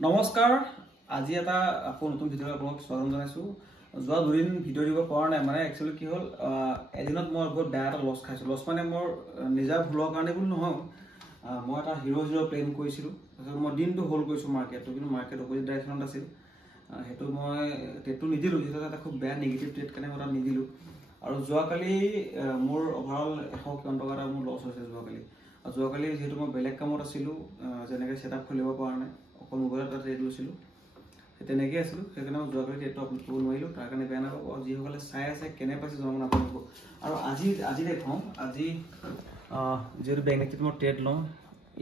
নমস্কাৰ আজি এটা আকৌ নতুন ভিডিঅ' আপোনাক স্বাগতম জনাইছো যোৱা দুদিন ভিডিঅ' দিব পৰা নাই মানে একচুয়ালি কি হ'ল এদিনত মই বহুত বেয়া এটা লছ খাইছো লছ মানে মোৰ নিজা ভুলৰ কাৰণে বুলি নহয় মই এটা হিৰো প্লেন কৰিছিলো তাৰপিছত মই দিনটো হোল্ড কৰিছো মাৰ্কেটটো কিন্তু মাৰ্কেট অপজিট ডাইৰেকশ্যনত আছিল হেতু মই টেটটো নিদিলো যেটা এটা খুব বেয়া নেগেটিভ টেট কাৰণে মই নিদিলো আৰু যোৱাকালি মোৰ ওভাৰঅল 100 কিমান টকা এটা মোৰ লছ হৈছে যোৱাকালি যেহেতু মই বেলেগ কামত আছিলো যেনেকৈ সেটআপ খুলিব পৰা নাই অকল মোবাইলত এটা ট্ৰেড লৈছিলো তেনেকৈ আছিলো সেইকাৰণে মই যোৱাকালি ট্ৰেডটো আপলোড কৰিব নোৱাৰিলো তাৰ কাৰণে বেয়া নাপাব আৰু যিসকলে চাই আছে কেনে পাইছে জনাব নাপাব আৰু আজি দেখাওঁ আজি যেহেতু বেংক নিফটিত মই ট্ৰেড লওঁ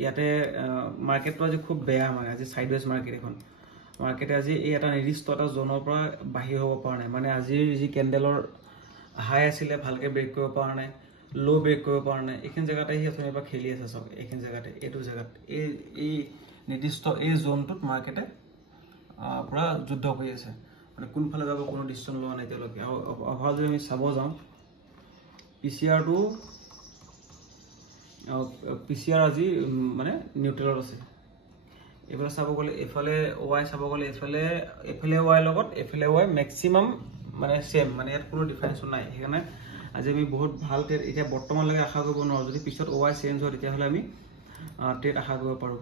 ইয়াতে মাৰ্কেটটো আজি খুব বেয়া মানে আজি সাইডৱেজ মাৰ্কেট এখন মাৰ্কেটে আজি এই এটা নিৰ্দিষ্ট এটা জোনৰ পৰা বাহিৰ হ'ব পৰা নাই মানে আজিৰ যি কেণ্ডেলৰ হাই আছিলে ভালকৈ ব্ৰেক কৰিব পৰা নাই লো ব্ৰেক কৰিব পৰা নাই এইখিনি জেগাতে সি অথনিৰ পৰা খেলি আছে চাওক এইখিনি জেগাতে এইটো জেগাত এই নিৰ্দিষ্ট এই জোনটোত মাৰ্কেটে পুৰা যুদ্ধ কৰি আছে মানে কোনফালে যাব কোনো ডিসিশন লোৱা নাই তেওঁলোকে আৰু অভাৰ যদি আমি চাব যাওঁ পিচিআৰ আজি মানে নিউট্ৰেলত আছে এফালে চাব গ'লে এফালে ওয়াই চাব গ'লে এফালে ওয়াই লগত এফালে ওয়াই ম্যাক্সিমাম মানে সেম মানে ইয়াত কোনো ডিফাৰেন্স নাই সেইকাৰণে আজি আমি বহুত ভাল ট্ৰেড এতিয়া বৰ্তমানলৈকে আশা কৰিব নোৱাৰো যদি পিছত ওয়াই চেঞ্জ হয় তেতিয়াহ'লে আমি ট্ৰেড আশা কৰিব পাৰোঁ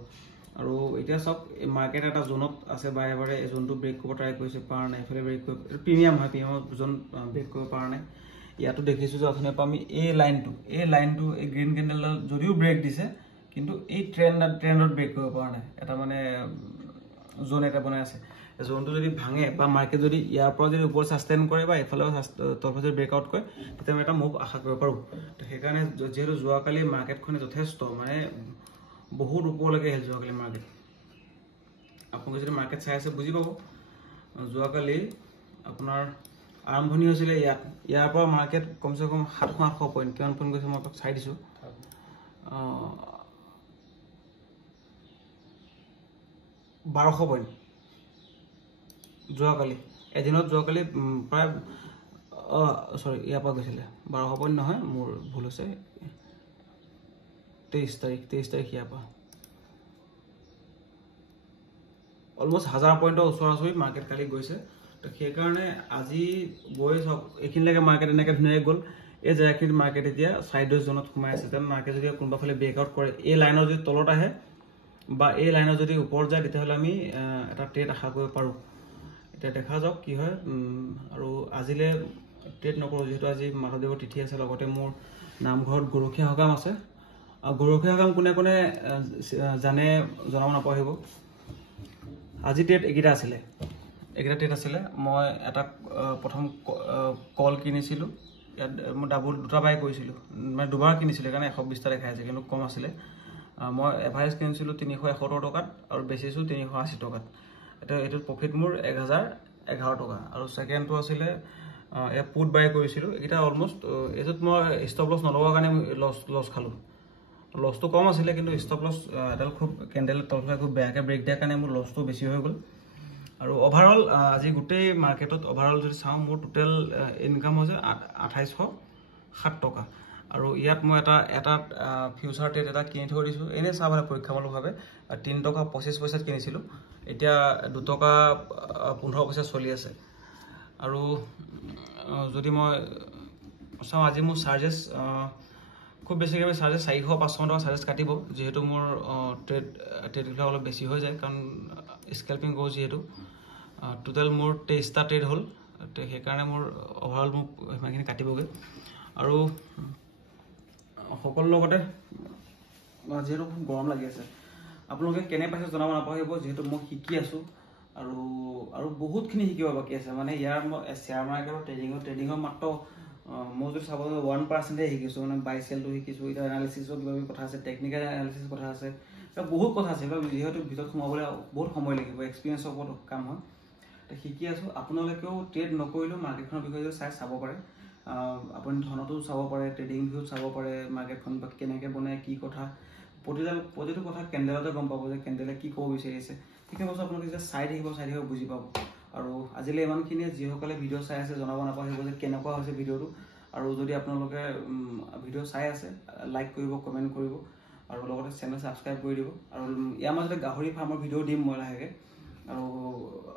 আৰু এতিয়া সব মাৰ্কেট এটা জোনত আছে বাৰে এই জোনটো ব্ৰেক কৰিব ট্ৰাই কৰিছে পাৰ নাই এফালে ব্ৰেক কৰিব প্ৰিমিয়াম হয় প্ৰিমিয়াম জোন ব্ৰেক কৰিব পাৰ নাই ইয়াতো দেখিছো যে অথনি পৰা আমি এই লাইনটো এই গ্ৰীণ কেণ্ডেলডাল যদিও ব্ৰেক দিছে কিন্তু এই ট্ৰেন্ডত ব্ৰেক কৰিব পৰা নাই এটা মানে জোন এটা বনাই আছে জোনটো যদি ভাঙে বা মাৰ্কেট যদি ইয়াৰ পৰা যদি ওপৰ সাস্টেইন কৰে বা এফালে তলফালে ব্ৰেকআউট কৰে তেতিয়া এটা মুভ আশা কৰিব পাৰোঁ তো সেইকাৰণে যেহেতু যোৱাকালি মাৰ্কেটখনে যথেষ্ট মানে বহুত ওপৰলৈকে আহিল যোৱাকালি মাৰ্কেট আপোনালোকে যদি মাৰ্কেট চাই আছে বুজি পাব যোৱাকালি আপোনাৰ আৰম্ভণি হৈছিলে ইয়াৰ পৰা মাৰ্কেট কমসে কম 700 পইণ্ট কিমান পইণ্ট গৈছে মই আপোনাক চাই দিছোঁ 1200 পইণ্ট যোৱাকালি এদিনত যোৱাকালি প্ৰায় সৰি ইয়াৰ পৰা গৈছিলে 1200 পইণ্ট নহয় মোৰ ভুল হৈছে 23 তাৰিখ ইয়াৰ পৰা অলমোষ্ট 1000 পইণ্টৰ ওচৰা-ওচৰি মাৰ্কেট কালি গৈছে তো সেইকাৰণে আজি গৈ সব এইখিনিলৈকে মাৰ্কেট এনেকৈ ধুনীয়াকৈ গ'ল এই জেগাখিনিত মাৰ্কেট এতিয়া সাইডৱেজ জোনত সোমাই আছে তেন মাৰ্কেট যদি কোনোবাফালে ব্ৰেকআউট কৰে এই লাইনৰ যদি তলত আহে বা এই লাইনৰ যদি ওপৰত যায় তেতিয়াহ'লে আমি এটা ট্ৰেড আশা কৰিব পাৰোঁ এতিয়া দেখা যাওক কি হয় আৰু আজিলে ট্ৰেড নকৰোঁ যেহেতু আজি মাধৱদেৱৰ তিথি আছে লগতে মোৰ নামঘৰত গৰখীয়া সকাম আছে আৰু গৰখীয়া সকাম কোনে কোনে জানে জনাব নাপাহৰিব আজি ট্ৰেড এইকেইটা ট্ৰেড আছিলে মই এটা প্ৰথম কল কিনিছিলোঁ ইয়াত মই ডাবল দুটা বাই কৰিছিলোঁ মানে দুবাৰ কিনিছিলোঁ সেইকাৰণে 120 দেখাই আছে কিন্তু কম আছিলে মই এভাৰেজ কিনিছিলোঁ 371 টকাত আৰু বেচিছোঁ 380 টকাত এইটোত প্ৰফিট মোৰ 1011 টকা আৰু সেকেন্ডটো আছিলে এয়া পুট বাই কৰিছিলোঁ এইটা অলমোষ্ট এইটোত মই ষ্টপ লছ নলৱাৰ কাৰণে লছ খালোঁ লছটো কম আছিলে কিন্তু ষ্টপ লছ এডাল খুব কেণ্ডেল তলফালে খুব বেয়াকৈ ব্ৰেক দিয়াৰ কাৰণে মোৰ লছটো বেছি হৈ গ'ল আৰু ওভাৰঅল আজি গোটেই মাৰ্কেটত ওভাৰঅল যদি চাওঁ মোৰ টোটেল ইনকাম হৈছে 2807 টকা আৰু ইয়াত মই এটা ফিউচাৰ ট্ৰেড এটা কিনি থৈ দিছোঁ এনে চাবলৈ পৰীক্ষামূলকভাৱে 3 টকা 25 পইচাত কিনিছিলোঁ এতিয়া 2 টকা 15 পইচা চলি আছে আৰু যদি মই চাওঁ আজি মোৰ চাৰ্জেছ খুব বেছিকৈ চাৰ্জেছ 400-500 টকা চাৰ্জেছ কাটিব যেহেতু মোৰ ট্ৰেডবিলাক অলপ বেছি হৈ যায় কাৰণ স্কেলপিং কৰোঁ যিহেতু টোটেল মোৰ 23টা ট্ৰেড হ'ল সেইকাৰণে মোৰ ওভাৰঅল মোক সিমানখিনি কাটিবগৈ আৰু সকলো লগতে যিহেতু খুব গৰম লাগি আছে আপোনালোকে কেনে পাইছে জনাব নাপাহৰিব যিহেতু মই শিকি আছোঁ আৰু বহুতখিনি শিকিব বাকী আছে মানে ইয়াৰ মই শ্বেয়াৰ মাৰ্কেটৰ ট্ৰেডিঙৰ মাত্ৰ মই যদি চাব 1% শিকিছোঁ মানে বাই চেলটো শিকিছোঁ এতিয়া এনালিচিছৰ কিবা কথা আছে টেকনিকেল এনালিচিছ কথা আছে বহুত কথা আছে যিহেতু ভিতৰত সোমাবলৈ বহুত সময় লাগিব এক্সপিৰিয়েঞ্চৰ ওপৰত কাম হয় তো শিকি আছোঁ আপোনালোকেও ট্ৰেড নকৰিলেও মাৰ্কেটখনৰ বিষয়ে চাব পাৰে আপুনি ধনতো চাব পাৰে ট্ৰেডিং ভিউত চাব পাৰে মাৰ্কেটখন বা কেনেকৈ বনায় কি কথা প্ৰতিটো কথা কেণ্ডেলতে গম পাব যে কেণ্ডেলে কি ক'ব বিচাৰিছে সেইখিনি বস্তু আপোনালোকে যেতিয়া চাই থাকিব বুজি পাব আৰু আজিলৈ ইমানখিনিয়ে যিসকলে ভিডিঅ' চাই আছে জনাব নাপাহৰিব যে কেনেকুৱা হৈছে ভিডিঅ'টো আৰু যদি আপোনালোকে ভিডিঅ' চাই আছে লাইক কৰিব কমেণ্ট কৰিব আৰু লগতে চেনেল সাবস্ক্ৰাইব কৰি দিব আৰু ইয়াৰ মাজতে গাহৰি ফাৰ্মৰ ভিডিঅ' দিম মই লাহেকৈ আৰু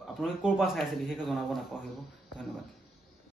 আপোনালোকে ক'ৰ পৰা চাই আছে বিশেষকৈ জনাব নাপাহৰিব। ধন্যবাদ।